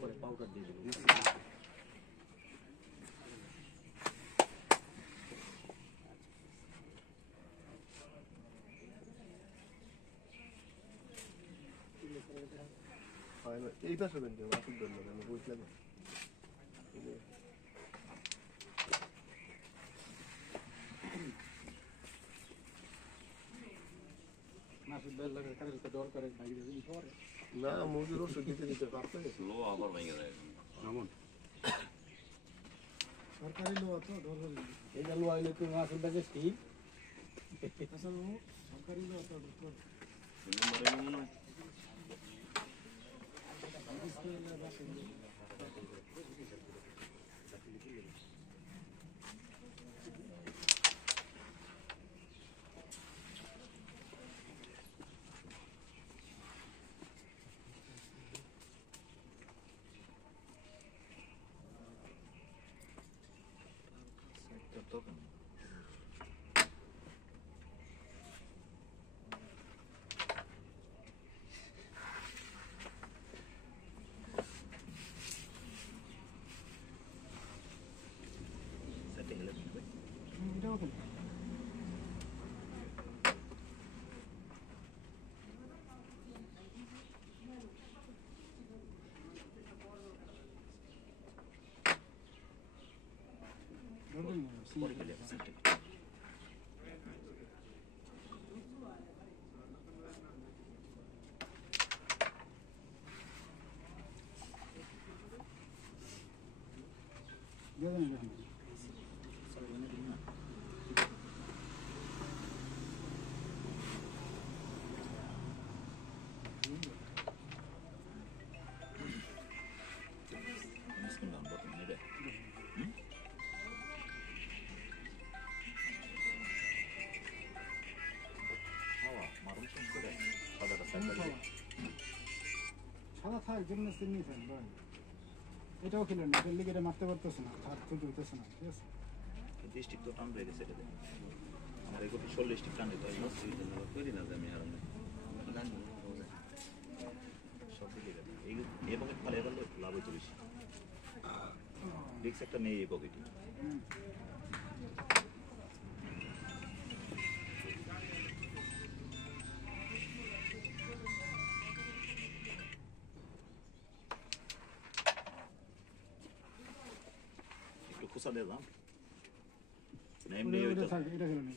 পরে পাউডার দিয়ে দেবো। এই পাশে বেঁধে মাসুদ ধরলো আমি বুঝলাম না মুরগির ওষুধ দিতে দিতে পারবে লো আবার ভেঙে যায় এমন সরকারি লো তো দরকার এটা লো আইলে তুই মাসুদ দাকে ঠিক আসলে সরকারি লো তো দরকার নম্বরে মনে হয় এটাও তো সাদা থাক যেমন চিনি থাক ভাই এটাও খেলেন না লিগে এটা মারতে পারতেছে না হাত তো হইতেছে না ঠিক আছে ডিস্ট্রিক্ট তো টান রয়ে গেছে এটা আমার এগুলো 40 ডিস্ট্রিক্ট টান দিতে হয় অসুবিধা না করি না আমি আর সব দিকে যাবে এই পকেট ফলে এবার লাভ হইতে বেশি রিক্স একটা নেই এই পকেটে একটু খোসা দিয়ে দাম এমনি হইতো এটা খেলেন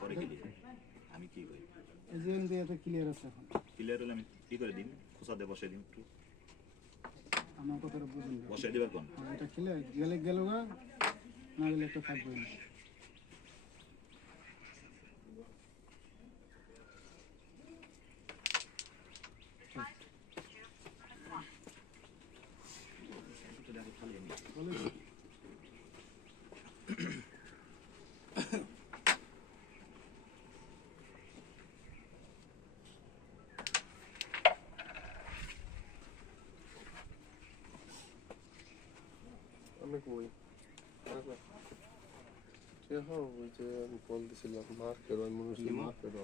পরে গেলি আমি কি করি এই যে দিয়ে তো ক্লিয়ার আছে এখন ক্লিয়ার হলে আমি কি করে দিন খোসা দিয়ে বসাই দিন একটু আমার কথাটা বুঝুন বসাই দিবার কোন এটা খেলে গেলে গেল না গেলে একটা থাকবে না আমি কই ওই যে আমি কল দিছিলাম মার কেরো আমি মনে হচ্ছে মার কেরো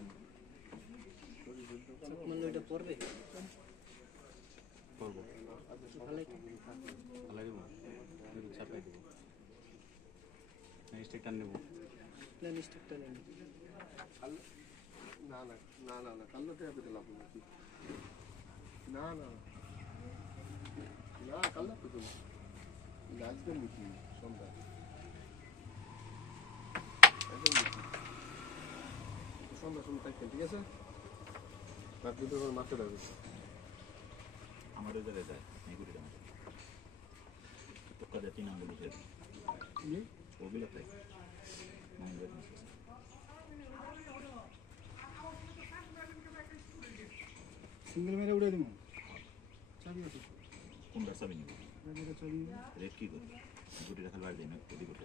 এটা পড়বে করবো ভালোই দেবো চাপাই দেবো স্টিকটা নেব প্ল্যান স্টিকটা নেন না না না না না কাল তো আপনি লাভ নাকি না না না কাল তো তো লাজ দেন নাকি সন্ধ্যা একদম সন্ধ্যা সন্ধ্যা থাকতেন ঠিক আছে তার দুটো মারতে যাবে আমার এদের যায় নেগুড়ি দাম তোকা দিয়ে 3 আঙ্গুল উঠে ওগুলো তাই সিঙ্গেল মেরে উড়ে দিব চাবি আছে কোন রাস্তা বিনি চাবি রেট কি করে গুটি রাখার বাইরে দেয় না এদি করতে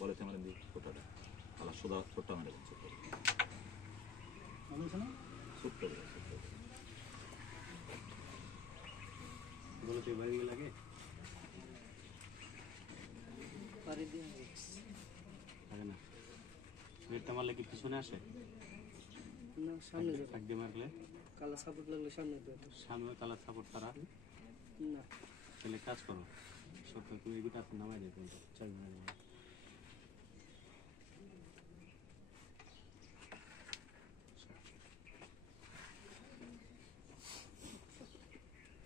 বলেছে আমার দি কোটাটা আলা সোদা ছোট্ট আমাদের ছোট্ট ভালো আছে না ছোট্ট বলে তুই বাড়ি লাগে পারে দিয়ে লাগে না রেটটা মারলে কি পিছনে আসে না সামনে আগে মারলে কালা সাপোর্ট লাগলে সামনে তো এটা। সামনে কালার সাপোর্ট তারা না তাহলে কাজ করো সত্য তুমি এগুলো আপনি নামাই দেবে কিন্তু 4 মিনিট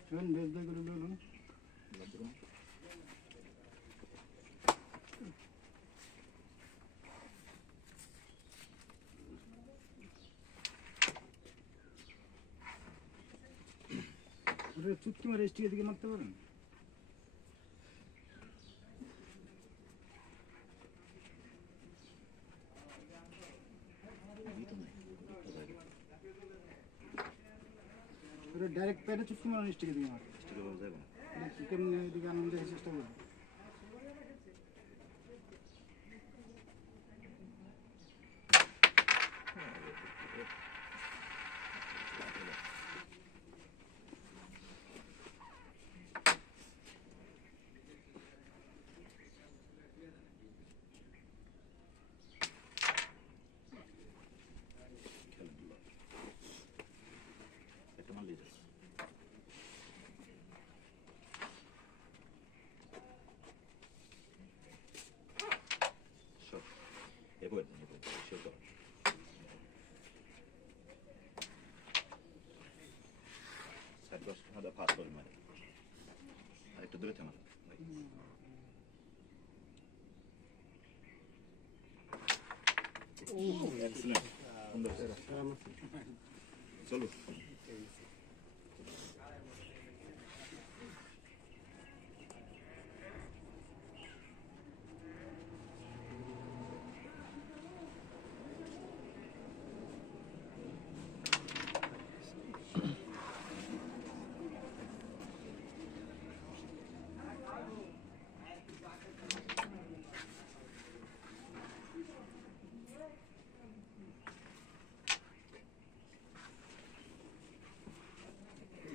শুন বেশ বেশ করে বলুন ওটা চুটকি মারে স্টিকের দিকে মারতে পারেন ওটা ডাইরেক্ট প্যাডে চুটকি মারেন স্টিকের দিকে মারে স্টিকে পাওয়া যাবে না কেমনি এদিকে আনন্দ দেখার চেষ্টা করবেন খেলাধুলা একটা মারলেই যাবে শট এবার শট দাও সাইড ক্রস হাদা পাস করে মারে আর একটু দূরে থামা এক্সেলেন্ট সুন্দর চলো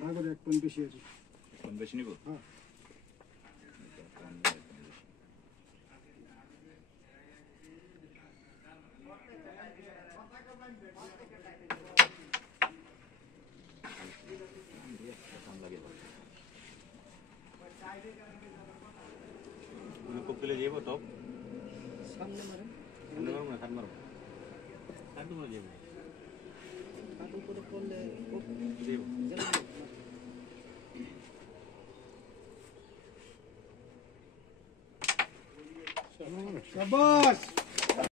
ভাগরে এক পয়েন্ট বেশি আছে কোন বেশি নিব হ্যাঁ কোপিলে যাবো টপ সামনে মারেন সামনে মারবো না কাট মারবো কাট মারবো যাবো কাট উপরে পড়লে যাবো যাবে শাবাশ